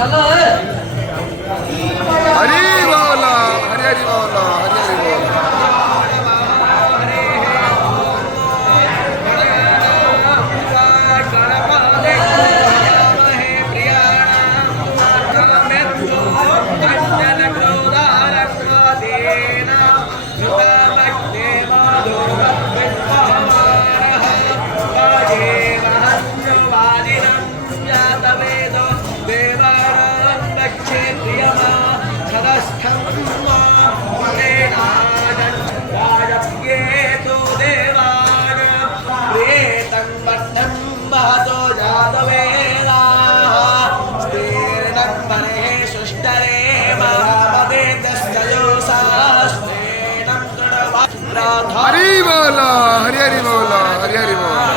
हरि बोला हरि हरि बोला हरि हरि बोला हरि बोला हरि हरि बोला हरि हरि बोला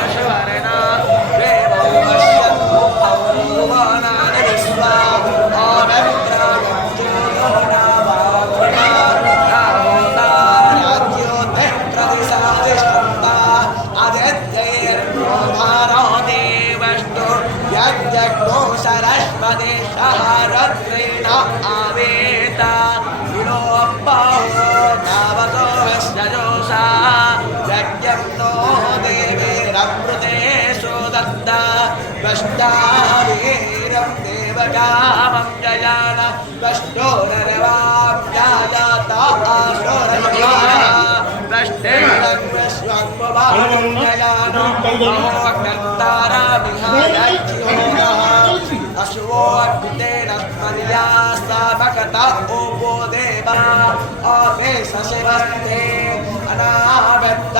सरस्वती शहरत्रेण आवेता विलोपो जोषा यज्ञं नो देवीरमृते सुदत्ता वष्टावीरं देवकामं जयान वष्टोरवां जायता आशोरवा वष्टेरं विश्वं भवानं जयान महोक्तारमिहायज्योरः अश्वोऽग्नितेन स्मर्यासा भगता उपोदेवा अभे सशिवस्ते अनावत्